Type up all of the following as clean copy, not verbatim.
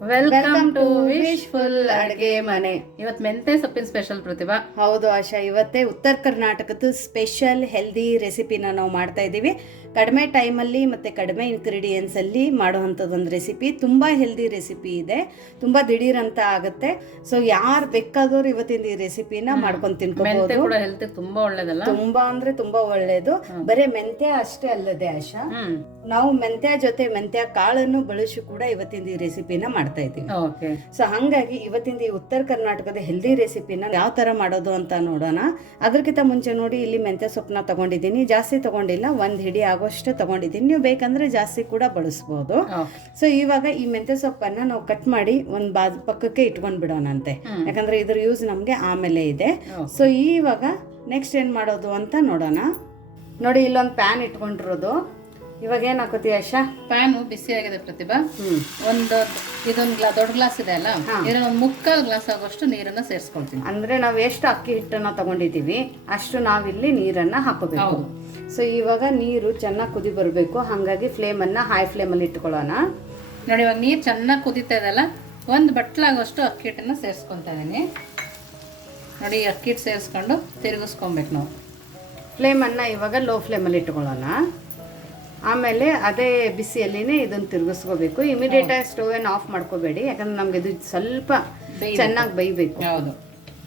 Welcome to wishful ಅಡ್ಗೆ ಮನೆ. ಇವತ್ತು ಮೆಂತೆ ಸೊಪ್ಪಿನ ಸ್ಪೆಷಲ್ ಪ್ರತಿಭಾ. ಹೌದು ಆಶಾ, ಇವತ್ತೇ ಉತ್ತರ ಕರ್ನಾಟಕದ ಸ್ಪೆಷಲ್ ಹೆಲ್ದಿ ರೆಸಿಪಿನ ನಾವು ಮಾಡ್ತಾ ಇದ್ದೀವಿ. ಕಡಿಮೆ ಟೈಮಲ್ಲಿ ಮತ್ತು ಕಡಿಮೆ ಇಂಗ್ರೀಡಿಯೆಂಟ್ಸಲ್ಲಿ ಮಾಡುವಂಥದ್ದೊಂದು ರೆಸಿಪಿ. ತುಂಬ ಹೆಲ್ದಿ ರೆಸಿಪಿ ಇದೆ, ತುಂಬ ದಿಢೀರಂತ ಆಗುತ್ತೆ. ಸೊ ಯಾರು ಬೇಕಾದವ್ರು ಇವತ್ತಿನ ಈ ರೆಸಿಪಿನ ಮಾಡ್ಕೊಂಡು ತಿನ್ಕೋಬಹುದು. ಕೂಡ ಹೆಲ್ತ್ ತುಂಬಾ ಒಳ್ಳೇದಲ್ಲ, ತುಂಬಾ ಅಂದ್ರೆ ತುಂಬಾ ಒಳ್ಳೇದು. ಬರೀ ಮೆಂತ್ಯ ಅಷ್ಟೇ ಅಲ್ಲದೆ ಆಶಾ, ನಾವು ಮೆಂತ್ಯ ಜೊತೆ ಮೆಂತ್ಯ ಕಾಳನ್ನು ಬಳಸಿ ಕೂಡ ಇವತ್ತಿನ ಈ ರೆಸಿಪಿನ ಮಾಡ್ತಾ ಇದ್ದೀವಿ. ಸೊ ಹಂಗಾಗಿ ಇವತ್ತಿನ ಈ ಉತ್ತರ ಕರ್ನಾಟಕದ ಹೆಲ್ದಿ ರೆಸಿಪಿನ ಯಾವ ತರ ಮಾಡೋದು ಅಂತ ನೋಡೋಣ. ಅದಕ್ಕಿಂತ ಮುಂಚೆ ನೋಡಿ, ಇಲ್ಲಿ ಮೆಂತ್ಯ ಸೊಪ್ಪನ್ನ ತಗೊಂಡಿದ್ದೀನಿ. ಜಾಸ್ತಿ ತಗೊಂಡಿಲ್ಲ, 1 ಹಿಡಿ ಆಗೋಷ್ಟು ತಗೊಂಡಿದ್ದೀನಿ. ನೀವು ಬೇಕಂದ್ರೆ ಜಾಸ್ತಿ ಕೂಡ ಬಳಸಬಹುದು. ಸೊ ಇವಾಗ ಈ ಮೆಂತ್ಯ ಸೊಪ್ಪನ್ನ ನಾವು ಕಟ್ ಮಾಡಿ ಒಂದು ಪಕ್ಕಕ್ಕೆ ಇಟ್ಕೊಂಡ್ ಬಿಡೋಣಂತೆ, ಯಾಕಂದ್ರೆ ಇದ್ರ ಯೂಸ್ ನಮ್ಗೆ ಆಮೇಲೆ ಇದೆ. ಸೊ ಇವಾಗ ನೆಕ್ಸ್ಟ್ ಏನ್ ಮಾಡೋದು ಅಂತ ನೋಡೋಣ. ನೋಡಿ, ಇಲ್ಲೊಂದು ಪ್ಯಾನ್ ಇಟ್ಕೊಂಡಿರೋದು. ಇವಾಗ ಏನ್ ಹಾಕೋತಿ ಆಶಾ? ಪ್ಯಾನು ಬಿಸಿ ಆಗಿದೆ ಪ್ರತಿಭಾ. ಇದೊಂದು ದೊಡ್ಡ ಗ್ಲಾಸ್ ಇದೆ ಅಲ್ಲ, ಇದನ್ನ 1/4 ಗ್ಲಾಸ್ ಆಗೋಷ್ಟು ನೀರನ್ನ ಸೇರಿಸ್ಕೊಳ್ತೀನಿ. ಅಂದ್ರೆ ನಾವು ಎಷ್ಟು ಅಕ್ಕಿ ಹಿಟ್ಟನ್ನ ತಗೊಂಡಿದೀವಿ ಅಷ್ಟು ನಾವಿಲ್ಲಿ ನೀರನ್ನ ಹಾಕೋಬೇಕು. ಸೊ ಇವಾಗ ನೀರು ಚೆನ್ನಾಗಿ ಕುದಿ ಬರಬೇಕು. ಹಾಗಾಗಿ ಫ್ಲೇಮನ್ನ ಹೈ ಫ್ಲೇಮಲ್ಲಿ ಇಟ್ಕೊಳ್ಳೋಣ. ನೋಡಿ, ಇವಾಗ ನೀರು ಚೆನ್ನಾಗಿ ಕುದೀತಾ ಇದೆಲ್ಲ, 1 ಬಟ್ಲಾಗೋಷ್ಟು ಅಕ್ಕಿ ಹಿಟ್ಟನ್ನ ಸೇರಿಸ್ಕೊತಾ ಇದೀನಿ. ನೋಡಿ, ಅಕ್ಕಿ ಹಿಟ್ಟು ಸೇರಿಸ್ಕೊಂಡು ತಿರುಗಿಸ್ಕೊಬೇಕು ನಾವು. ಫ್ಲೇಮನ್ನು ಇವಾಗ ಲೋ ಫ್ಲೇಮಲ್ಲಿ ಇಟ್ಕೊಳ್ಳೋಣ. ಆಮೇಲೆ ಅದೇ ಬಿಸಿಯಲ್ಲಿನೇ ಇದನ್ನು ತಿರುಗಿಸ್ಕೋಬೇಕು. ಇಮಿಡಿಯೇಟ್ ಆಗಿ ಸ್ಟವ್ ಏನು ಆಫ್ ಮಾಡ್ಕೋಬೇಡಿ, ಯಾಕಂದ್ರೆ ನಮ್ಗೆ ಇದು ಸ್ವಲ್ಪ ಚೆನ್ನಾಗಿ ಬೇಯಬೇಕು. ಹೌದು,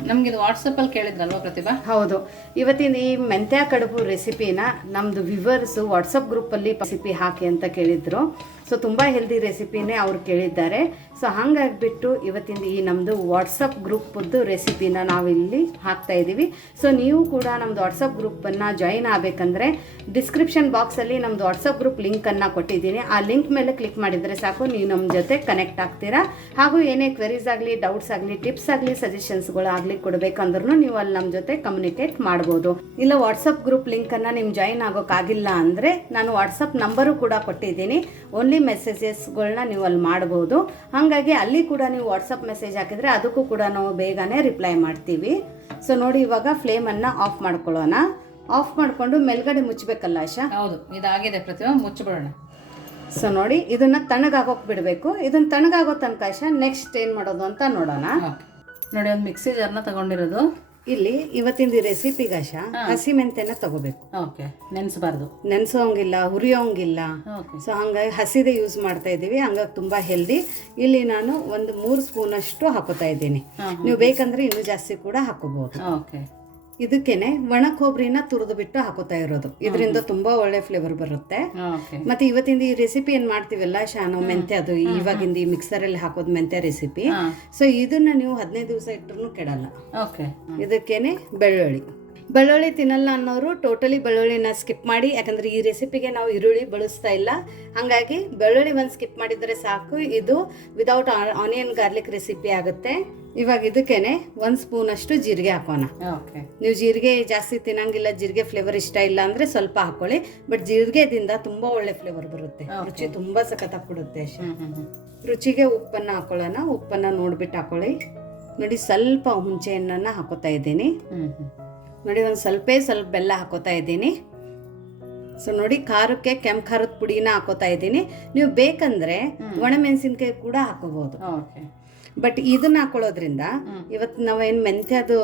ನಮ್ಗೆ ಇದು ವಾಟ್ಸಪ್ಪಲ್ಲಿ ಕೇಳಿದ್ರಲ್ವಾ ಪ್ರತಿಭಾ? ಹೌದು, ಇವತ್ತಿನ ಈ ಮೆಂತ್ಯ ಕಡುಬು ರೆಸಿಪಿನ ನಮ್ದು ವಿವರ್ಸು ವಾಟ್ಸಪ್ ಗ್ರೂಪಲ್ಲಿ ರೆಸಿಪಿ ಹಾಕಿ ಅಂತ ಕೇಳಿದ್ರು. ಸೊ ತುಂಬ ಹೆಲ್ದಿ ರೆಸಿಪಿನೇ ಅವ್ರು ಕೇಳಿದ್ದಾರೆ. ಸೊ ಹಾಗಾಗಿಬಿಟ್ಟು ಇವತ್ತಿನ ಈ ನಮ್ಮದು ವಾಟ್ಸಪ್ ಗ್ರೂಪದ್ದು ರೆಸಿಪಿನ ನಾವಿಲ್ಲಿ ಹಾಕ್ತಾ ಇದ್ದೀವಿ. ಸೊ ನೀವು ಕೂಡ ನಮ್ಮದು ವಾಟ್ಸಪ್ ಗ್ರೂಪನ್ನು ಜಾಯಿನ್ ಆಗಬೇಕಂದ್ರೆ ಡಿಸ್ಕ್ರಿಪ್ಷನ್ ಬಾಕ್ಸಲ್ಲಿ ನಮ್ಮದು ವಾಟ್ಸಪ್ ಗ್ರೂಪ್ ಲಿಂಕನ್ನು ಕೊಟ್ಟಿದ್ದೀನಿ. ಆ ಲಿಂಕ್ ಮೇಲೆ ಕ್ಲಿಕ್ ಮಾಡಿದರೆ ಸಾಕು, ನೀವು ನಮ್ಮ ಜೊತೆ ಕನೆಕ್ಟ್ ಆಗ್ತೀರಾ. ಹಾಗೂ ಏನೇ ಕ್ವೆರೀಸ್ ಆಗಲಿ, ಡೌಟ್ಸ್ ಆಗಲಿ, ಟಿಪ್ಸ್ ಆಗಲಿ, ಸಜೆಷನ್ಸ್ಗಳು ಆಗಲಿ ಕೊಡಬೇಕಂದ್ರೂ ನೀವು ಅಲ್ಲಿ ನಮ್ಮ ಜೊತೆ ಕಮ್ಯುನಿಕೇಟ್ ಮಾಡ್ಬೋದು. ಇಲ್ಲ ವಾಟ್ಸಪ್ ಗ್ರೂಪ್ ಲಿಂಕನ್ನು ನಿಮ್ಮ ಜಾಯಿನ್ ಆಗೋಕ್ಕಾಗಿಲ್ಲ ಅಂದರೆ ನಾನು ವಾಟ್ಸಪ್ ನಂಬರು ಕೂಡ ಕೊಟ್ಟಿದ್ದೀನಿ. ಓನ್ಲಿ ಮೆಸೇಜಸ್ಗಳನ್ನ ನೀವು ಅಲ್ಲಿ ಮಾಡ್ಬೋದು. ಹಾಗಾಗಿ ಅಲ್ಲಿ ಕೂಡ ನೀವು ವಾಟ್ಸಪ್ ಮೆಸೇಜ್ ಹಾಕಿದರೆ ಅದಕ್ಕೂ ಕೂಡ ನಾವು ಬೇಗನೆ ರಿಪ್ಲೈ ಮಾಡ್ತೀವಿ. ಸೊ ನೋಡಿ, ಇವಾಗ ಫ್ಲೇಮನ್ನು ಆಫ್ ಮಾಡ್ಕೊಳ್ಳೋಣ. ಆಫ್ ಮಾಡಿಕೊಂಡು ಮೇಲ್ಗಡೆ ಮುಚ್ಚಬೇಕಲ್ಲ ಆಶಾ? ಹೌದು, ಇದಾಗಿದೆ ಪ್ರತಿಭಾ, ಮುಚ್ಚಿಬಿಡೋಣ. ಸೊ ನೋಡಿ, ಇದನ್ನ ತಣ್ಣಗಾಗೋಕೆ ಬಿಡಬೇಕು. ಇದನ್ನ ತಣ್ಣಗಾಗೋ ತನಕ ಆಶಾ ನೆಕ್ಸ್ಟ್ ಏನು ಮಾಡೋದು ಅಂತ ನೋಡೋಣ. ನೋಡಿ, ಒಂದು ಮಿಕ್ಸಿ ಜಾರ್ನ ತಗೊಂಡಿರೋದು. ಇಲ್ಲಿ ಇವತ್ತಿನ ರೆಸಿಪಿಗೆ ಆಶಾ ಹಸಿ ಮೆಂತೆನ ತಗೋಬೇಕು. ನೆನೆಸಬಾರ್ದು, ನೆನೆಸೋಂಗಿಲ್ಲ, ಹುರಿಯೋಂಗಿಲ್ಲ. ಸೊ ಹಂಗಾಗಿ ಹಸಿದೇ ಯೂಸ್ ಮಾಡ್ತಾ ಇದ್ದೀವಿ. ಹಂಗಾಗಿ ತುಂಬಾ ಹೆಲ್ದಿ. ಇಲ್ಲಿ ನಾನು ಒಂದು 3 ಸ್ಪೂನಷ್ಟು ಹಾಕೋತಾ ಇದ್ದೀನಿ. ನೀವು ಬೇಕಂದ್ರೆ ಇನ್ನೂ ಜಾಸ್ತಿ ಕೂಡ ಹಾಕೋಬಹುದು. ಇದಕ್ಕೇನೆ ಒಣ ಕೊಬ್ಬರಿನ ತುರಿದು ಬಿಟ್ಟು ಹಾಕೋತಾ ಇರೋದು. ಇದರಿಂದ ತುಂಬಾ ಒಳ್ಳೆ ಫ್ಲೇವರ್ ಬರುತ್ತೆ. ಮತ್ತೆ ಇವತ್ತಿಂದ ಈ ರೆಸಿಪಿ ಏನ್ ಮಾಡ್ತೀವಲ್ಲ ಶಾನು ಮೆಂತ್ಯ, ಅದು ಇವಾಗಿಂದ ಈ ಮಿಕ್ಸರ್ ಅಲ್ಲಿ ಹಾಕೋದು ಮೆಂತ್ಯ ರೆಸಿಪಿ. ಸೊ ಇದನ್ನ ನೀವು 15 ದಿವಸ ಇಟ್ಟರು ಕೆಡಲ್ಲ. ಇದಕ್ಕೇನೆ ಬೆಳ್ಳುಳ್ಳಿ ತಿನ್ನಲ್ಲ ಅನ್ನೋರು ಟೋಟಲಿ ಬೆಳ್ಳುಳ್ಳಿನ ಸ್ಕಿಪ್ ಮಾಡಿ, ಯಾಕಂದ್ರೆ ಈ ರೆಸಿಪಿಗೆ ನಾವು ಈರುಳ್ಳಿ ಬಳಸ್ತಾ ಇಲ್ಲ. ಹಾಗಾಗಿ ಬೆಳ್ಳುಳ್ಳಿ ಒಂದು ಸ್ಕಿಪ್ ಮಾಡಿದರೆ ಸಾಕು. ಇದು ವಿದೌಟ್ ಆನಿಯನ್ ಗಾರ್ಲಿಕ್ ರೆಸಿಪಿ ಆಗುತ್ತೆ. ಇವಾಗ ಇದಕ್ಕೇನೆ 1 ಸ್ಪೂನ್ ಅಷ್ಟು ಜೀರಿಗೆ ಹಾಕೋಣ. ನೀವು ಜೀರಿಗೆ ಜಾಸ್ತಿ ತಿನ್ನಂಗಿಲ್ಲ, ಜೀರಿಗೆ ಫ್ಲೇವರ್ ಇಷ್ಟ ಇಲ್ಲ ಅಂದ್ರೆ ಸ್ವಲ್ಪ ಹಾಕೊಳ್ಳಿ. ಬಟ್ ಜೀರಿಗೆದಿಂದ ತುಂಬಾ ಒಳ್ಳೆ ಫ್ಲೇವರ್ ಬರುತ್ತೆ, ರುಚಿ ತುಂಬಾ ಸಖತ್ತಾಗಿ ಕೊಡುತ್ತೆ. ರುಚಿಗೆ ಉಪ್ಪನ್ನ ಹಾಕೊಳ್ಳೋಣ. ಉಪ್ಪನ್ನ ನೋಡ್ಬಿಟ್ಟು ಹಾಕೊಳ್ಳಿ. ನೋಡಿ, ಸ್ವಲ್ಪ ಹುಣಸೆ ಹಣ್ಣನ್ನ ಹಾಕೋತಾ ಇದ್ದೀನಿ. ನೋಡಿ, ಒಂದು ಸ್ವಲ್ಪ ಬೆಲ್ಲ ಹಾಕೋತಾ ಇದ್ದೀನಿ. ಸೊ ನೋಡಿ, ಖಾರಕ್ಕೆ ಕೆಂಪು ಖಾರದ ಪುಡಿನ ಹಾಕೋತಾ ಇದ್ದೀನಿ. ನೀವು ಬೇಕಂದ್ರೆ ಒಣಮೆಣಸಿನ್ಕಾಯಿ ಕೂಡ ಹಾಕೋಬಹುದು. ಬಟ್ ಇದನ್ನ ಹಾಕೊಳ್ಳೋದ್ರಿಂದ ಇವತ್ತು ನಾವೇನು ಮೆಂತ್ಯದು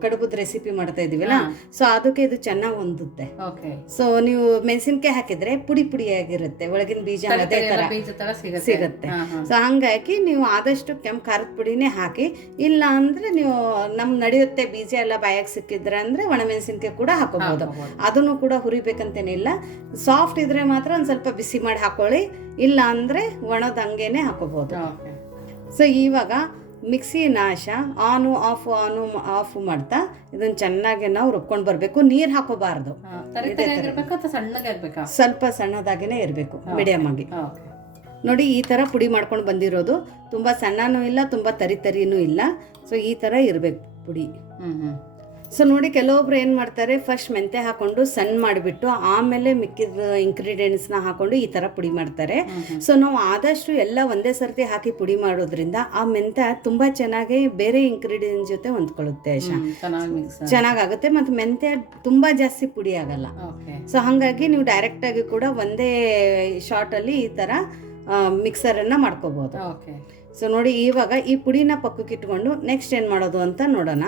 ಕಡುಬುದ ರೆಸಿಪಿ ಮಾಡ್ತಾ ಇದೀವಲ್ಲ, ಸೊ ಅದಕ್ಕೆ ಇದು ಚೆನ್ನಾಗಿ ಹೊಂದುತ್ತೆ. ಸೊ ನೀವು ಮೆಣಸಿನ್ಕಾಯಿ ಹಾಕಿದ್ರೆ ಪುಡಿ ಪುಡಿಯಾಗಿರುತ್ತೆ, ಒಳಗಿನ ಬೀಜ ಅದೇ ತರ ಸಿಗುತ್ತೆ. ಸೊ ಹಂಗಾಗಿ ನೀವು ಆದಷ್ಟು ಕೆಂಪು ಖಾರದ ಪುಡಿನೇ ಹಾಕಿ. ಇಲ್ಲ ಅಂದ್ರೆ ನೀವು ನಮ್ಗೆ ನಡೆಯುತ್ತೆ, ಬೀಜ ಎಲ್ಲ ಬಾಯಾಗಿ ಸಿಕ್ಕಿದ್ರೆ ಅಂದ್ರೆ ಒಣಮೆಣಸಿನ್ಕಾಯಿ ಕೂಡ ಹಾಕೋಬಹುದು. ಅದನ್ನು ಕೂಡ ಹುರಿಬೇಕಂತೇನಿಲ್ಲ. ಸಾಫ್ಟ್ ಇದ್ರೆ ಮಾತ್ರ ಒಂದ್ ಸ್ವಲ್ಪ ಬಿಸಿ ಮಾಡಿ ಹಾಕೊಳ್ಳಿ, ಇಲ್ಲ ಅಂದ್ರೆ ಒಣದ ಹಂಗೇನೆ ಹಾಕೋಬಹುದು. ಸೊ ಇವಾಗ ಮಿಕ್ಸಿ ನಾಶ ಆನು ಆಫ್ ಮಾಡ್ತಾ ಇದನ್ನ ಚೆನ್ನಾಗಿ ನಾವು ರುಬ್ಕೊಂಡು ಬರಬೇಕು. ನೀರು ಹಾಕೋಬಾರ್ದು, ಸ್ವಲ್ಪ ಸಣ್ಣದಾಗಿನೇ ಇರಬೇಕು, ಮೀಡಿಯಮ್ ಆಗಿ. ನೋಡಿ, ಈ ತರ ಪುಡಿ ಮಾಡ್ಕೊಂಡು ಬಂದಿರೋದು. ತುಂಬಾ ಸಣ್ಣನೂ ಇಲ್ಲ, ತುಂಬಾ ತರಿನೂ ಇಲ್ಲ. ಸೊ ಈ ತರ ಇರಬೇಕು ಪುಡಿ. ಸೊ ನೋಡಿ, ಕೆಲವೊಬ್ರು ಏನು ಮಾಡ್ತಾರೆ, ಫಸ್ಟ್ ಮೆಂತೆ ಹಾಕೊಂಡು ಸಣ್ಣ ಮಾಡಿಬಿಟ್ಟು ಆಮೇಲೆ ಮಿಕ್ಕಿದ ಇಂಗ್ರೀಡಿಯೆಂಟ್ಸ್ನ ಹಾಕೊಂಡು ಈ ಥರ ಪುಡಿ ಮಾಡ್ತಾರೆ. ಸೊ ನಾವು ಆದಷ್ಟು ಎಲ್ಲ ಒಂದೇ ಸರ್ತಿ ಹಾಕಿ ಪುಡಿ ಮಾಡೋದ್ರಿಂದ ಆ ಮೆಂತೆ ತುಂಬ ಚೆನ್ನಾಗಿ ಬೇರೆ ಇಂಗ್ರೀಡಿಯೆಂಟ್ಸ್ ಜೊತೆ ಹೊಂದ್ಕೊಳ್ಳುತ್ತೆ, ಚೆನ್ನಾಗಾಗುತ್ತೆ. ಮತ್ತು ಮೆಂತೆ ತುಂಬ ಜಾಸ್ತಿ ಪುಡಿ ಆಗಲ್ಲ. ಸೊ ಹಾಗಾಗಿ ನೀವು ಡೈರೆಕ್ಟಾಗಿ ಕೂಡ ಒಂದೇ ಶಾರ್ಟಲ್ಲಿ ಈ ಥರ ಮಿಕ್ಸರನ್ನು ಮಾಡ್ಕೋಬೋದು. ಸೊ ನೋಡಿ ಇವಾಗ ಈ ಪುಡಿನ ಪಕ್ಕಕ್ಕೆ ಇಟ್ಕೊಂಡು ನೆಕ್ಸ್ಟ್ ಏನು ಮಾಡೋದು ಅಂತ ನೋಡೋಣ.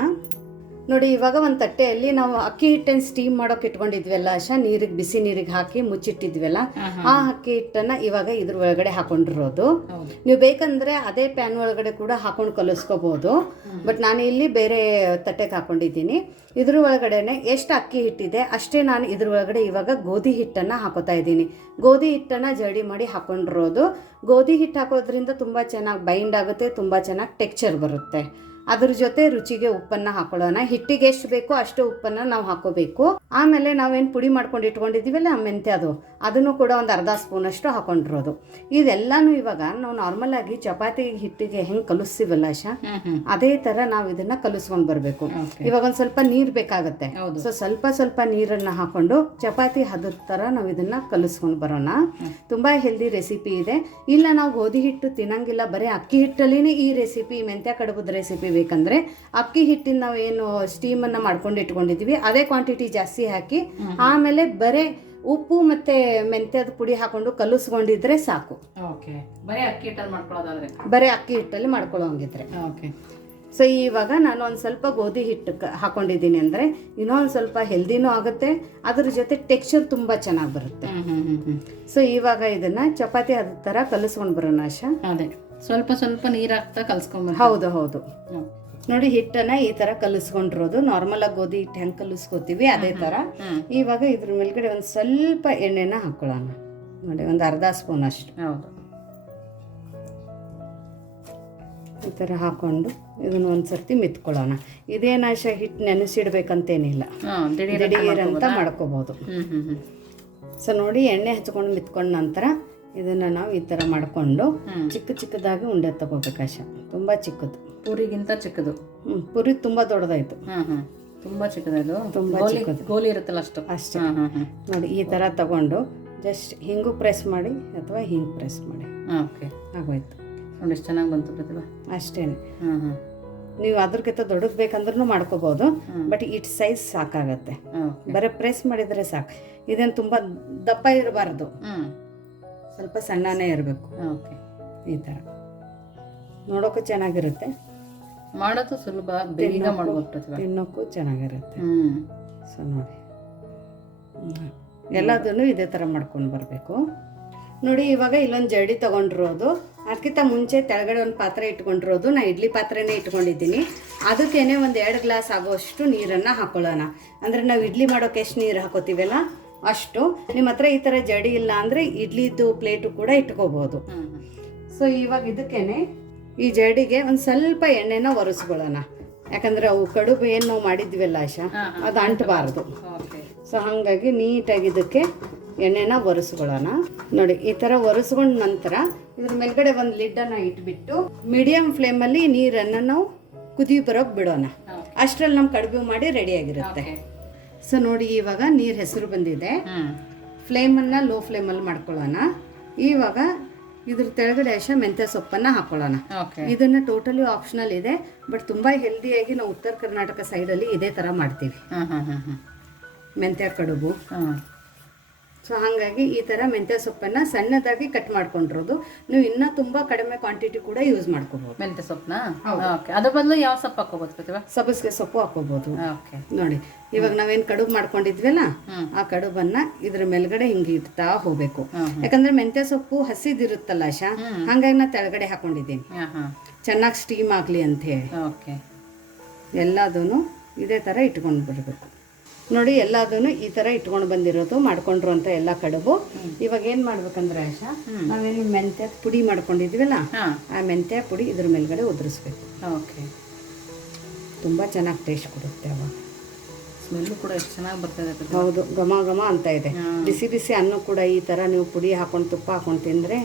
ನೋಡಿ ಇವಾಗ ಒಂದು ತಟ್ಟೆಯಲ್ಲಿ ನಾವು ಅಕ್ಕಿ ಹಿಟ್ಟನ್ನು ಸ್ಟೀಮ್ ಮಾಡೋಕೆ ಇಟ್ಕೊಂಡಿದ್ವಲ್ಲ ಆಶಾ, ನೀರಿಗೆ ಬಿಸಿ ನೀರಿಗೆ ಹಾಕಿ ಮುಚ್ಚಿಟ್ಟಿದ್ವಲ್ಲ, ಆ ಅಕ್ಕಿ ಹಿಟ್ಟನ್ನು ಇವಾಗ ಇದ್ರ ಒಳಗಡೆ ಹಾಕೊಂಡಿರೋದು. ನೀವು ಬೇಕಂದ್ರೆ ಅದೇ ಪ್ಯಾನ್ ಒಳಗಡೆ ಕೂಡ ಹಾಕೊಂಡು ಕಲಿಸ್ಕೋಬಹುದು, ಬಟ್ ನಾನು ಇಲ್ಲಿ ಬೇರೆ ತಟ್ಟೆಗೆ ಹಾಕೊಂಡಿದ್ದೀನಿ. ಇದ್ರ ಒಳಗಡೆನೆ ಎಷ್ಟು ಅಕ್ಕಿ ಹಿಟ್ಟಿದೆ ಅಷ್ಟೇ ನಾನು ಇದ್ರ ಒಳಗಡೆ ಇವಾಗ ಗೋಧಿ ಹಿಟ್ಟನ್ನು ಹಾಕೋತಾ ಇದ್ದೀನಿ. ಗೋಧಿ ಹಿಟ್ಟನ್ನು ಜಡಿ ಮಾಡಿ ಹಾಕೊಂಡಿರೋದು. ಗೋಧಿ ಹಿಟ್ಟು ಹಾಕೋದ್ರಿಂದ ತುಂಬ ಚೆನ್ನಾಗಿ ಬೈಂಡ್ ಆಗುತ್ತೆ, ತುಂಬ ಚೆನ್ನಾಗಿ ಟೆಕ್ಸ್ಚರ್ ಬರುತ್ತೆ. ಅದ್ರ ಜೊತೆ ರುಚಿಗೆ ಉಪ್ಪನ್ನು ಹಾಕೊಳ್ಳೋಣ. ಹಿಟ್ಟಿಗೆ ಎಷ್ಟು ಬೇಕೋ ಅಷ್ಟು ಉಪ್ಪನ್ನು ನಾವು ಹಾಕೋಬೇಕು. ಆಮೇಲೆ ನಾವೇನು ಪುಡಿ ಮಾಡ್ಕೊಂಡು ಇಟ್ಕೊಂಡಿದ್ದೀವಲ್ಲ ಮೆಂತ್ಯ, ಅದನ್ನು ಕೂಡ ಒಂದು ಅರ್ಧ ಸ್ಪೂನಷ್ಟು ಹಾಕೊಂಡಿರೋದು. ಇದೆಲ್ಲನೂ ಇವಾಗ ನಾವು ನಾರ್ಮಲ್ ಆಗಿ ಚಪಾತಿ ಹಿಟ್ಟಿಗೆ ಹೆಂಗೆ ಕಲಿಸ್ತೀವಲ್ಲ ಆಶಾ, ಅದೇ ಥರ ನಾವು ಇದನ್ನ ಕಲಿಸ್ಕೊಂಡು ಬರಬೇಕು. ಇವಾಗ ಒಂದು ಸ್ವಲ್ಪ ನೀರು ಬೇಕಾಗುತ್ತೆ. ಸೊ ಸ್ವಲ್ಪ ನೀರನ್ನು ಹಾಕೊಂಡು ಚಪಾತಿ ಹದದ ಥರ ನಾವು ಇದನ್ನ ಕಲಿಸ್ಕೊಂಡು ಬರೋಣ. ತುಂಬ ಹೆಲ್ದಿ ರೆಸಿಪಿ ಇದೆ. ಇಲ್ಲ ನಾವು ಗೋಧಿ ಹಿಟ್ಟು ತಿನ್ನಂಗಿಲ್ಲ, ಬರೀ ಅಕ್ಕಿ ಹಿಟ್ಟಲ್ಲಿನೇ ಈ ರೆಸಿಪಿ ಮೆಂತ್ಯ ಕಡುಬುದ ರೆಸಿಪಿ ಬೇಕಂದ್ರೆ ಅಕ್ಕಿ ಹಿಟ್ಟಿನ ನಾವು ಏನು ಸ್ಟೀಮನ್ನು ಮಾಡ್ಕೊಂಡು ಇಟ್ಕೊಂಡಿದ್ದೀವಿ ಅದೇ ಕ್ವಾಂಟಿಟಿ ಜಾಸ್ತಿ ಹಾಕಿ ಆಮೇಲೆ ಬರೀ ಉಪ್ಪು ಮತ್ತೆ ಮೆಂತ್ಯದ ಪುಡಿ ಹಾಕೊಂಡು ಕಲಿಸ್ಕೊಂಡಿದ್ರೆ ಸಾಕು. ಬರೀ ಅಕ್ಕಿ ಹಿಟ್ಟಲ್ಲಿ ಮಾಡ್ಕೊಳ್ಳೋದಾದ್ರೆ, ಬರೀ ಅಕ್ಕಿ ಹಿಟ್ಟಲ್ಲಿ ಮಾಡ್ಕೊಳ್ಳೋಂಗಿದ್ರೆ. ಸೊ ಇವಾಗ ನಾನು ಒಂದು ಸ್ವಲ್ಪ ಗೋಧಿ ಹಿಟ್ಟು ಹಾಕೊಂಡಿದ್ದೀನಿ ಅಂದರೆ ಇನ್ನೊಂದು ಸ್ವಲ್ಪ ಹೆಲ್ದಿನೂ ಆಗುತ್ತೆ, ಅದ್ರ ಜೊತೆ ಟೆಕ್ಸ್ಚರ್ ತುಂಬ ಚೆನ್ನಾಗಿ ಬರುತ್ತೆ. ಸೊ ಇವಾಗ ಇದನ್ನ ಚಪಾತಿ ಅದ ಥರ ಕಲಿಸ್ಕೊಂಡು ಬರೋಣ ಆಶಾ. ಅದೇ ಸ್ವಲ್ಪ ನೀರು ಹಾಕ್ತಾ ಕಲಿಸ್ಕೊಂಬ. ಹೌದು ನೋಡಿ ಹಿಟ್ಟನ್ನ ಈ ತರ ಕಲಿಸ್ಕೊಂಡಿರೋದು. ನಾರ್ಮಲ್ ಆಗಿ ಗೋಧಿ ಹಿಟ್ಟು ಹೆಂಗೆ ಕಲಿಸ್ಕೋತೀವಿ ಅದೇ ತರ. ಇವಾಗ ಇದ್ರ ಮೇಲ್ಗಡೆ ಒಂದು ಸ್ವಲ್ಪ ಎಣ್ಣೆನ ಹಾಕೊಳ್ಳೋಣ. ನೋಡಿ ಒಂದು ಅರ್ಧ ಸ್ಪೂನ್ ಅಷ್ಟು. ಈ ಥರ ಹಾಕೊಂಡು ಇದನ್ನು ಒಂದ್ಸರ್ತಿ ಮಿತ್ಕೊಳ್ಳೋಣ. ಇದೇನಾಶ ಹಿಟ್ಟು ನೆನೆಸಿಡ್ಬೇಕಂತೇನಿಲ್ಲ, ದಿಢೀರಂತ ಮಾಡ್ಕೋಬಹುದು. ಸೊ ನೋಡಿ ಎಣ್ಣೆ ಹಚ್ಕೊಂಡು ಮಿತ್ಕೊಂಡ ನಂತರ ಇದನ್ನು ನಾವು ಈ ಥರ ಮಾಡಿಕೊಂಡು ಚಿಕ್ಕದಾಗಿ ಉಂಡೆ ತಗೋಬೇಕಾಶ. ತುಂಬ ಚಿಕ್ಕದು, ಪೂರಿಗಿಂತ ಚಿಕ್ಕದು. ಪೂರಿ ತುಂಬ ದೊಡ್ಡದಾಯ್ತು. ತುಂಬ ಚಿಕ್ಕದು, ತುಂಬ ಚಿಕ್ಕದು, ಗೋಲಿ ಇರುತ್ತಲ್ಲ ಅಷ್ಟೇ. ನೋಡಿ ಈ ಥರ ತಗೊಂಡು ಜಸ್ಟ್ ಹಿಂಗೂ ಪ್ರೆಸ್ ಮಾಡಿ ಅಥವಾ ಹಿಂಗೆ ಪ್ರೆಸ್ ಮಾಡಿ ಆಗೋಯ್ತು. ನೋಡಿ ಎಷ್ಟು ಚೆನ್ನಾಗಿ ಬಂತು ಪ್ರತಿಭಾ. ಅಷ್ಟೇನೆ. ನೀವು ಅದ್ರಕ್ಕಿಂತ ದೊಡ್ಡದು ಬೇಕಂದ್ರೂ ಮಾಡ್ಕೋಬಹುದು, ಬಟ್ ಇಟ್ ಸೈಜ್ ಸಾಕಾಗತ್ತೆ. ಬರೀ ಪ್ರೆಸ್ ಮಾಡಿದರೆ ಸಾಕು. ಇದೇನು ತುಂಬ ದಪ್ಪ ಇರಬಾರ್ದು, ಸ್ವಲ್ಪ ಸಣ್ಣನೇ ಇರಬೇಕು. ಈ ಥರ ನೋಡೋಕ್ಕೂ ಚೆನ್ನಾಗಿರುತ್ತೆ, ಮಾಡೋದು ಸುಲಭ, ಬೇಗ ಮಾಡ್ಬೋದು, ತಿನ್ನೋಕ್ಕೂ ಚೆನ್ನಾಗಿರುತ್ತೆ. ಸೊ ನೋಡಿ ಎಲ್ಲದನ್ನು ಇದೇ ಥರ ಮಾಡ್ಕೊಂಡು ಬರಬೇಕು. ನೋಡಿ ಇವಾಗ ಇಲ್ಲೊಂದು ಜಡಿ ತೊಗೊಂಡಿರೋದು, ಅದಕ್ಕಿಂತ ಮುಂಚೆ ಕೆಳಗಡೆ ಒಂದು ಪಾತ್ರೆ ಇಟ್ಕೊಂಡಿರೋದು. ನಾನು ಇಡ್ಲಿ ಪಾತ್ರೆನೇ ಇಟ್ಕೊಂಡಿದ್ದೀನಿ. ಅದಕ್ಕೇನೆ ಒಂದು 2 ಗ್ಲಾಸ್ ಆಗೋಷ್ಟು ನೀರನ್ನು ಹಾಕೊಳ್ಳೋಣ. ಅಂದರೆ ನಾವು ಇಡ್ಲಿ ಮಾಡೋಕೆ ಎಷ್ಟು ನೀರು ಹಾಕೋತೀವಲ್ಲ ಅಷ್ಟು. ನಿಮ್ಮ ಹತ್ರ ಈ ಥರ ಜಡಿ ಇಲ್ಲ ಅಂದರೆ ಇಡ್ಲಿದ್ದು ಪ್ಲೇಟು ಕೂಡ ಇಟ್ಕೋಬೋದು. ಸೊ ಇವಾಗ ಇದಕ್ಕೇನೆ ಈ ಜಡಿಗೆ ಒಂದು ಸ್ವಲ್ಪ ಎಣ್ಣೆನ ಒರೆಸ್ಕೊಳ್ಳೋಣ. ಯಾಕಂದರೆ ಅವು ಕಡುಬು ಏನು ನಾವು ಮಾಡಿದ್ವಲ್ಲ ಆಶಾ, ಅದು ಅಂಟಬಾರ್ದು. ಸೊ ಹಾಗಾಗಿ ನೀಟಾಗಿ ಇದಕ್ಕೆ ಎಣ್ಣೆನ ಒರೆಸ್ಕೊಳ್ಳೋಣ. ನೋಡಿ ಈ ಥರ ಒರೆಸ್ಕೊಂಡ ನಂತರ ಇದ್ರ ಮೇಲ್ಗಡೆ ಒಂದು ಲಿಡ್ಡನ್ನು ಇಟ್ಬಿಟ್ಟು ಮೀಡಿಯಂ ಫ್ಲೇಮಲ್ಲಿ ನೀರನ್ನು ನಾವು ಕುದಿ ಬರೋಕೆ ಬಿಡೋಣ. ಅಷ್ಟರಲ್ಲಿ ನಮ್ಮ ಕಡುಬು ಮಾಡಿ ರೆಡಿಯಾಗಿರುತ್ತೆ. ಸೊ ನೋಡಿ ಇವಾಗ ನೀರು ಹೆಸರು ಬಂದಿದೆ. ಫ್ಲೇಮನ್ನು ಲೋ ಫ್ಲೇಮಲ್ಲಿ ಮಾಡ್ಕೊಳ್ಳೋಣ. ಇವಾಗ ಇದ್ರ ತೆಳಗಡೆ ಮೆಂತ್ಯ ಸೊಪ್ಪನ್ನು ಹಾಕೊಳ್ಳೋಣ. ಇದನ್ನು ಟೋಟಲಿ ಆಪ್ಷನಲ್ ಇದೆ, ಬಟ್ ತುಂಬ ಹೆಲ್ದಿಯಾಗಿ ನಾವು ಉತ್ತರ ಕರ್ನಾಟಕ ಸೈಡಲ್ಲಿ ಇದೇ ಥರ ಮಾಡ್ತೀವಿ ಮೆಂತ್ಯ ಕಡುಬು. ಸೊ ಹಾಗಾಗಿ ಈ ಥರ ಮೆಂತ್ಯ ಸೊಪ್ಪನ್ನು ಸಣ್ಣದಾಗಿ ಕಟ್ ಮಾಡ್ಕೊಂಡಿರೋದು. ನೀವು ಇನ್ನೂ ತುಂಬ ಕಡಿಮೆ ಕ್ವಾಂಟಿಟಿ ಕೂಡ ಯೂಸ್ ಮಾಡ್ಕೋಬಹುದು. ಮೆಂತ್ಯ ಸೊಪ್ಪನ್ನ ಅದ್ರ ಬದಲು ಯಾವ ಸೊಪ್ಪು ಹಾಕೋಬಹುದು ಪ್ರತಿಭಾ? ಸಬ್ಬಸಿಗೆ ಸೊಪ್ಪು ಹಾಕೋಬಹುದು. ನೋಡಿ ಇವಾಗ ನಾವೇನು ಕಡುಬು ಮಾಡ್ಕೊಂಡಿದ್ವಲ್ಲ ಆ ಕಡುಬನ್ನ ಇದ್ರ ಮೇಲ್ಗಡೆ ಹಿಂಗೆ ಇಡ್ತಾ ಹೋಗ್ಬೇಕು. ಯಾಕಂದ್ರೆ ಮೆಂತ್ಯ ಸೊಪ್ಪು ಹಸಿದಿರುತ್ತಲ್ಲ ಆಶಾ, ಹಂಗಾಗಿ ನಾ ತೆಳಗಡೆ ಹಾಕೊಂಡಿದ್ದೀನಿ ಚೆನ್ನಾಗಿ ಸ್ಟೀಮ್ ಆಗ್ಲಿ ಅಂತ ಹೇಳಿ. ಎಲ್ಲದೂ ಇದೇ ಥರ ಇಟ್ಕೊಂಡು ಬರಬೇಕು. ನೋಡಿ ಎಲ್ಲದನ್ನು ಈ ಥರ ಇಟ್ಕೊಂಡು ಬಂದಿರೋದು ಮಾಡ್ಕೊಂಡಿರುವಂಥ ಎಲ್ಲ ಕಡುಬು. ಇವಾಗ ಏನು ಮಾಡ್ಬೇಕಂದ್ರೆ ಆಶಾ, ನಾವೇನು ಮೆಂತ್ಯ ಪುಡಿ ಮಾಡ್ಕೊಂಡಿದ್ವಲ್ಲ ಆ ಮೆಂತ್ಯ ಪುಡಿ ಇದ್ರ ಮೇಲ್ಗಡೆ ಉದುರಿಸ್ಬೇಕು. ತುಂಬ ಚೆನ್ನಾಗಿ ಟೇಸ್ಟ್ ಕೊಡುತ್ತೆ. ಅವಾಗ ಸ್ಮೆಲ್ಲು ಕೂಡ ಎಷ್ಟು ಚೆನ್ನಾಗಿ ಬರ್ತದೆ. ಹೌದು, ಘಮ ಘಮ ಅಂತ ಇದೆ. ಬಿಸಿ ಬಿಸಿ ಅನ್ನ ಕೂಡ ಈ ಥರ ನೀವು ಪುಡಿ ಹಾಕೊಂಡು ತುಪ್ಪ ಹಾಕೊಂಡು ತಿಂದರೆ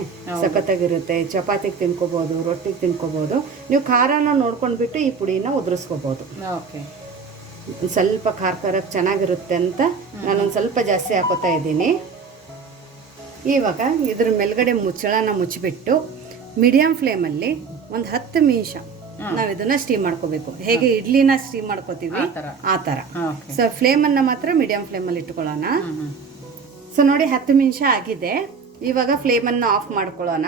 ಸಖತ್ತಾಗಿರುತ್ತೆ. ಚಪಾತಿಗೆ ತಿನ್ಕೋಬೋದು, ರೊಟ್ಟಿಗೆ ತಿನ್ಕೋಬೋದು. ನೀವು ಖಾರನ ನೋಡ್ಕೊಂಡ್ಬಿಟ್ಟು ಈ ಪುಡಿನ ಉದುರಿಸ್ಕೋಬೋದು. ಸ್ವಲ್ಪ ಖಾರಕ್ಕೆ ಚೆನ್ನಾಗಿರುತ್ತೆ ಅಂತ ನಾನೊಂದು ಸ್ವಲ್ಪ ಜಾಸ್ತಿ ಹಾಕೋತಾ ಇದ್ದೀನಿ. ಇವಾಗ ಇದ್ರ ಮೇಲ್ಗಡೆ ಮುಚ್ಚಳನ ಮುಚ್ಚಿಬಿಟ್ಟು ಮೀಡಿಯಂ ಫ್ಲೇಮಲ್ಲಿ ಒಂದು 10 ನಿಮಿಷ ನಾವು ಇದನ್ನ ಸ್ಟೀಮ್ ಮಾಡ್ಕೋಬೇಕು. ಹೇಗೆ ಇಡ್ಲಿನ ಸ್ಟೀಮ್ ಮಾಡ್ಕೋತೀವಿ ಆ ಥರ. ಸೊ ಫ್ಲೇಮನ್ನು ಮಾತ್ರ ಮೀಡಿಯಂ ಫ್ಲೇಮಲ್ಲಿ ಇಟ್ಕೊಳ್ಳೋಣ. ಸೊ ನೋಡಿ 10 ನಿಮಿಷ ಆಗಿದೆ. ಇವಾಗ ಫ್ಲೇಮನ್ನು ಆಫ್ ಮಾಡ್ಕೊಳ್ಳೋಣ.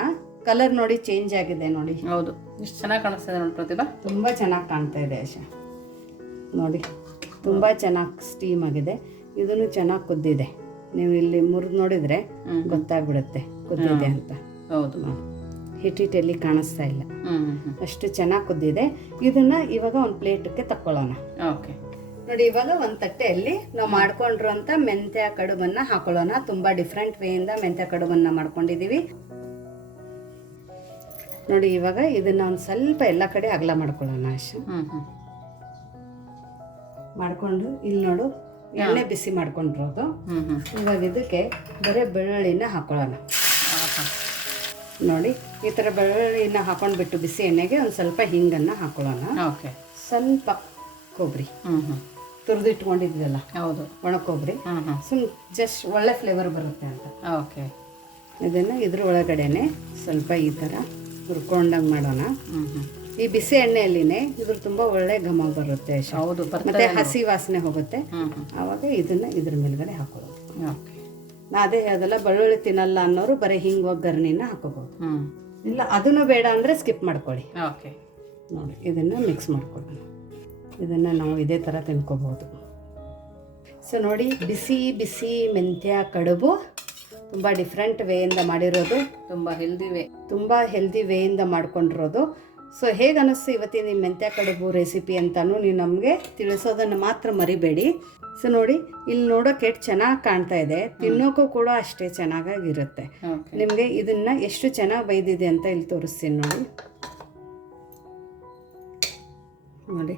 ಕಲರ್ ನೋಡಿ ಚೇಂಜ್ ಆಗಿದೆ ನೋಡಿ. ಹೌದು, ಇಷ್ಟು ಚೆನ್ನಾಗಿ ಕಾಣಿಸ್ತದೆ ನೋಡಿ ಪ್ರತಿಭಾ. ತುಂಬ ಚೆನ್ನಾಗಿ ಕಾಣ್ತಾ ಇದೆ ಆಶಾ ನೋಡಿ, ತುಂಬ ಚೆನ್ನಾಗಿ ಸ್ಟೀಮ್ ಆಗಿದೆ. ಇದನ್ನು ಚೆನ್ನಾಗಿ ಕುದ್ದಿದೆ. ನೀವು ಇಲ್ಲಿ ಮುರಿದು ನೋಡಿದರೆ ಗೊತ್ತಾಗ್ಬಿಡುತ್ತೆ ಕುದ್ದಿದೆ ಅಂತ. ಹೌದು, ಹಿಟ್ಟಿಟ್ಟಲ್ಲಿ ಕಾಣಿಸ್ತಾ ಇಲ್ಲ, ಅಷ್ಟು ಚೆನ್ನಾಗಿ ಕುದ್ದಿದೆ. ಇದನ್ನ ಇವಾಗ ಒಂದು ಪ್ಲೇಟ್ಗೆ ತಕ್ಕೊಳ್ಳೋಣ. ಓಕೆ ನೋಡಿ, ಇವಾಗ ಒಂದು ತಟ್ಟೆಯಲ್ಲಿ ನಾವು ಮಾಡ್ಕೊಂಡಿರುವಂಥ ಮೆಂತ್ಯ ಕಡುಬನ್ನ ಹಾಕೊಳ್ಳೋಣ. ತುಂಬ ಡಿಫ್ರೆಂಟ್ ವೇಯಿಂದ ಮೆಂತ್ಯ ಕಡುಬನ್ನ ಮಾಡ್ಕೊಂಡಿದ್ದೀವಿ ನೋಡಿ. ಇವಾಗ ಇದನ್ನ ಒಂದು ಸ್ವಲ್ಪ ಎಲ್ಲ ಕಡೆ ಅಗಲ ಮಾಡ್ಕೊಳ್ಳೋಣ ಆಶಾ. ಮಾಡ್ಕೊಂಡು ಇಲ್ಲಿ ನೋಡು, ಎಣ್ಣೆ ಬಿಸಿ ಮಾಡ್ಕೊಂಡಿರೋದು. ಇವಾಗ ಇದಕ್ಕೆ ಬರೀ ಬೆಳ್ಳುಳ್ಳಿನ ಹಾಕೊಳ್ಳೋಣ ನೋಡಿ. ಈ ಥರ ಬೆಳ್ಳುಳ್ಳಿನ ಹಾಕೊಂಡ್ಬಿಟ್ಟು ಬಿಸಿ ಎಣ್ಣೆಗೆ ಒಂದು ಸ್ವಲ್ಪ ಹಿಂಗನ್ನು ಹಾಕೊಳ್ಳೋಣ. ಓಕೆ, ಸ್ವಲ್ಪ ಕೊಬ್ಬರಿ ತುರಿದಿಟ್ಕೊಂಡಿದ್ವಲ್ಲ, ಹೌದು, ಒಣ ಕೊಬ್ಬರಿ, ಜಸ್ಟ್ ಒಳ್ಳೆ ಫ್ಲೇವರ್ ಬರುತ್ತೆ ಅಂತ. ಓಕೆ, ಇದನ್ನು ಇದ್ರ ಒಳಗಡೆನೆ ಸ್ವಲ್ಪ ಈ ಥರ ಹುರ್ಕೊಂಡಂಗೆ ಮಾಡೋಣ. ಈ ಬಿಸಿ ಎಣ್ಣೆಯಲ್ಲಿನೇ ಇದ್ರ ತುಂಬ ಒಳ್ಳೆ ಘಮ ಬರುತ್ತೆ. ಹೌದು, ಮತ್ತೆ ಹಸಿ ವಾಸನೆ ಹೋಗುತ್ತೆ. ಆವಾಗ ಇದನ್ನ ಇದ್ರ ಮೇಲ್ಗಡೆ ಹಾಕೊಳ್ಳೋದು. ಅದೇ ಅದೆಲ್ಲ ಬೆಳ್ಳುಳ್ಳಿ ತಿನ್ನಲ್ಲ ಅನ್ನೋರು ಬರೀ ಹಿಂಗೆ ಒಗ್ಗರಣೆನ ಹಾಕೋಬಹುದು. ಇಲ್ಲ ಅದನ್ನು ಬೇಡ ಅಂದರೆ ಸ್ಕಿಪ್ ಮಾಡ್ಕೊಳ್ಳಿ. ಓಕೆ ನೋಡಿ, ಇದನ್ನು ಮಿಕ್ಸ್ ಮಾಡ್ಕೊಳ್ಳೋಣ. ಇದನ್ನು ನಾವು ಇದೇ ಥರ ತಿನ್ಕೋಬಹುದು. ಸೊ ನೋಡಿ, ಬಿಸಿ ಬಿಸಿ ಮೆಂತ್ಯ ಕಡುಬು ತುಂಬ ಡಿಫ್ರೆಂಟ್ ವೇಯಿಂದ ಮಾಡಿರೋದು, ತುಂಬ ಹೆಲ್ದಿ ವೇಯಿಂದ ಮಾಡ್ಕೊಂಡಿರೋದು. ಸೊ ಹೇಗೆ ಅನ್ನಿಸ್ತು ಇವತ್ತಿನ ಈ ಮೆಂತ್ಯ ಕಡುಬು ರೆಸಿಪಿ ಅಂತಲೂ ನೀವು ನಮಗೆ ತಿಳಿಸೋದನ್ನು ಮಾತ್ರ ಮರಿಬೇಡಿ. ಸೊ ನೋಡಿ, ಇಲ್ಲಿ ನೋಡೋಕೆ ಎಷ್ಟು ಚೆನ್ನಾಗಿ ಕಾಣ್ತಾ ಇದೆ, ತಿನ್ನೋಕ್ಕೂ ಕೂಡ ಅಷ್ಟೇ ಚೆನ್ನಾಗಿರುತ್ತೆ. ನಿಮಗೆ ಇದನ್ನ ಎಷ್ಟು ಚೆನ್ನಾಗಿ ಬೈದಿದೆ ಅಂತ ಇಲ್ಲಿ ತೋರಿಸ್ತೀನಿ ನೋಡಿ. ನೋಡಿ,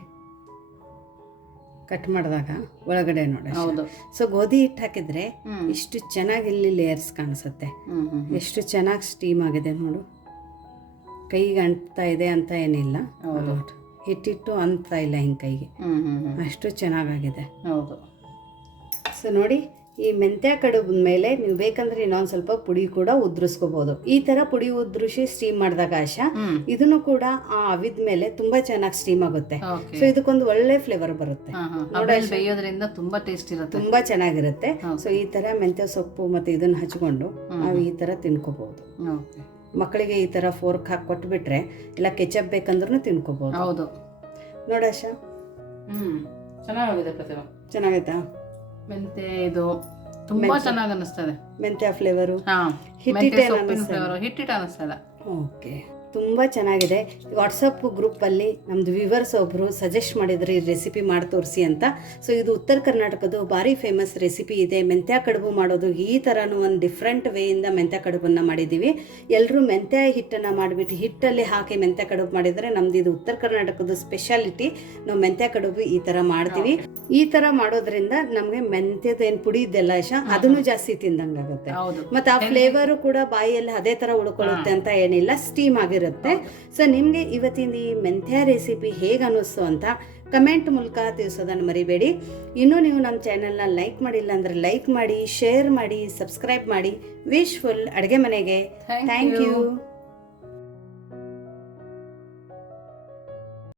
ಕಟ್ ಮಾಡಿದಾಗ ಒಳಗಡೆ ನೋಡಿ. ಸೊ ಗೋಧಿ ಹಿಟ್ಟು ಹಾಕಿದ್ರೆ ಇಷ್ಟು ಚೆನ್ನಾಗಿ ಇಲ್ಲಿ ಲೇಯರ್ಸ್ ಕಾಣಿಸುತ್ತೆ. ಎಷ್ಟು ಚೆನ್ನಾಗಿ ಸ್ಟೀಮ್ ಆಗಿದೆ ನೋಡು. ಕೈಗೆ ಅಂಟ್ತಾ ಇದೆ ಅಂತ ಏನಿಲ್ಲ, ಹಿಟ್ಟಿಟ್ಟು ಅಂಟ್ತಾ ಇಲ್ಲ ಹಿಂಗೆ ಕೈಗೆ, ಅಷ್ಟು ಚೆನ್ನಾಗಾಗಿದೆ. ಹೌದು. ಸೊ ನೋಡಿ, ಈ ಮೆಂತ್ಯ ಕಡುಬು ಮೇಲೆ ನೀವು ಬೇಕಂದ್ರೆ ಇನ್ನೊಂದು ಸ್ವಲ್ಪ ಪುಡಿ ಕೂಡ ಉದ್ರಿಸ್ಕೋಬಹುದು. ಈ ತರ ಪುಡಿ ಉದ್ರಿಸಿ ಸ್ಟೀಮ್ ಮಾಡಿದಾಗ ಆಶಾ ಇದನ್ನು ಕೂಡ ಆ ಅವಿದ ಮೇಲೆ ತುಂಬಾ ಚೆನ್ನಾಗಿ ಸ್ಟೀಮ್ ಆಗುತ್ತೆ. ಸೊ ಇದಕ್ಕೊಂದು ಒಳ್ಳೆ ಫ್ಲೇವರ್ ಬರುತ್ತೆ, ಬೇಯೋದ್ರಿಂದ ತುಂಬಾ ಟೇಸ್ಟ್ ಇರುತ್ತೆ, ತುಂಬಾ ಚೆನ್ನಾಗಿರುತ್ತೆ. ಸೊ ಈ ತರ ಮೆಂತ್ಯ ಸೊಪ್ಪು ಮತ್ತೆ ಇದನ್ನ ಹಚ್ಕೊಂಡು ನಾವು ಈ ತರ ತಿನ್ಕೋಬಹುದು. ಮಕ್ಕಳಿಗೆ ಈ ತರ ಫೋರ್ಕ್ ಹಾಕಿ ಕೊಟ್ಬಿಟ್ರೆ, ಇಲ್ಲ ಕೆಚಪ್ ಬೇಕಂದ್ರೂ ತಿನ್ಕೋಬಹುದು. ಹೌದು, ನೋಡಾಶಾ ಚೆನ್ನಾಗಿದೆ ಪ್ರತಿಭಾ. ಚೆನ್ನಾಗೈತಾ? ಮೆಂತ್ಯ ಇದು ತುಂಬಾ ಚೆನ್ನಾಗಿ ಅನಿಸ್ತದೆ. ಮೆಂತ್ಯ ಫ್ಲೇವರು ಹಿಟ್ಟಿಟ್ಟು ಅನಿಸ್ತದ. ಓಕೆ, ತುಂಬ ಚೆನ್ನಾಗಿದೆ. ವಾಟ್ಸಪ್ ಗ್ರೂಪಲ್ಲಿ ನಮ್ಮದು ವ್ಯೂವರ್ಸ್ ಒಬ್ಬರು ಸಜೆಸ್ಟ್ ಮಾಡಿದ್ರು ಈ ರೆಸಿಪಿ ಮಾಡಿ ತೋರಿಸಿ ಅಂತ. ಸೊ ಇದು ಉತ್ತರ ಕರ್ನಾಟಕದ್ದು ಭಾರಿ ಫೇಮಸ್ ರೆಸಿಪಿ ಇದೆ. ಮೆಂತ್ಯ ಕಡುಬು ಮಾಡೋದು ಈ ಥರನೂ ಒಂದು ಡಿಫ್ರೆಂಟ್ ವೇಯಿಂದ ಮೆಂತ್ಯ ಕಡುಬನ್ನು ಮಾಡಿದ್ದೀವಿ. ಎಲ್ಲರೂ ಮೆಂತ್ಯ ಹಿಟ್ಟನ್ನು ಮಾಡಿಬಿಟ್ಟು ಹಿಟ್ಟಲ್ಲಿ ಹಾಕಿ ಮೆಂತ್ಯ ಕಡುಬು ಮಾಡಿದರೆ ನಮ್ದು ಇದು ಉತ್ತರ ಕರ್ನಾಟಕದ ಸ್ಪೆಷಾಲಿಟಿ. ನಾವು ಮೆಂತ್ಯ ಕಡುಬು ಈ ಥರ ಮಾಡ್ತೀವಿ. ಈ ಥರ ಮಾಡೋದ್ರಿಂದ ನಮಗೆ ಮೆಂತ್ಯದ ಏನು ಪುಡಿ ಇದೆಲ್ಲ ಅದನ್ನು ಜಾಸ್ತಿ ತಿಂದಂಗಾಗುತ್ತೆ. ಮತ್ತು ಆ ಫ್ಲೇವರು ಕೂಡ ಬಾಯಿಯಲ್ಲಿ ಅದೇ ಥರ ಉಳ್ಕೊಳ್ಳುತ್ತೆ ಅಂತ ಏನಿಲ್ಲ, ಸ್ಟೀಮ್ ಆಗಿರುತ್ತೆ. ಸೊ ನಿಮಗೆ ಇವತ್ತಿನ ಈ ಮೆಂತ್ಯ ರೆಸಿಪಿ ಹೇಗೆ ಅನ್ನಿಸ್ತು ಅಂತ ಕಮೆಂಟ್ ಮೂಲಕ ತಿಳಿಸೋದನ್ನು ಮರಿಬೇಡಿ. ಇನ್ನೂ ನೀವು ನಮ್ಮ ಚಾನೆಲ್ನ ಲೈಕ್ ಮಾಡಿಲ್ಲ ಅಂದರೆ ಲೈಕ್ ಮಾಡಿ, ಶೇರ್ ಮಾಡಿ, ಸಬ್ಸ್ಕ್ರೈಬ್ ಮಾಡಿ. ವಿಶ್ಫುಲ್ ಅಡುಗೆ ಮನೆಗೆ ಥ್ಯಾಂಕ್ ಯು.